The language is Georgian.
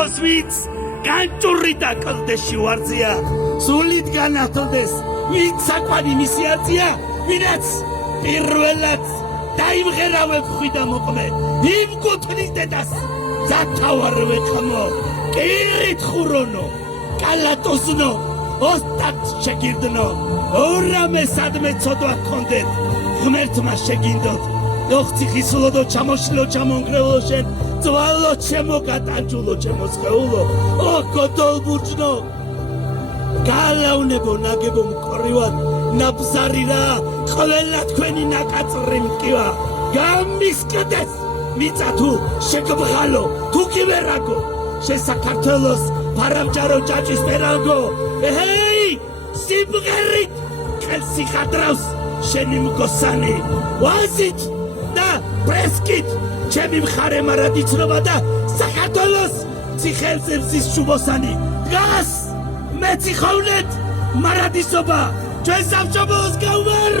ვიც განჭური და კლდეში ვარძია სულით განათლდეს ვინც საკვანი მისი აწია ვინაც პირველად დაიმღერავებ ხვიდა მოყმე იმ კუთნის დედას ზათავარვე ხმო კირით ხურონო კალატოსნო ოსტად შეგირდნო ორამე სადმე ცოდვა გქონდეთ ღმერთმა შეგინდოთ ოხცი ხისულოდო ჩამოშილო ჩამონგრეულო შენ ძვალო შემოგატანჯულო შემოსხეულო ო გოდოლბურჯნო გალავნებო ნაგებო მყრივად ნაბზარი რა ყველა თქვენი ნაკაწრი მტკივა გამისკდეს მიწა თუ შეგბღალო თუ კივერაგო შესაქართლოს ფარავჯარო ჭაჭის პერაგო ეჰეი სიმღერით ხელსი ხადრავს შენი მგოსანი ვაზით და პრესკით ჩემი მხარე მარადიცნობა და საქართველოს ციხელზე მზის შუბოსანი დგას მეციხოვნეთ მარადისობა ჩვენ სამშობლოს გავმარ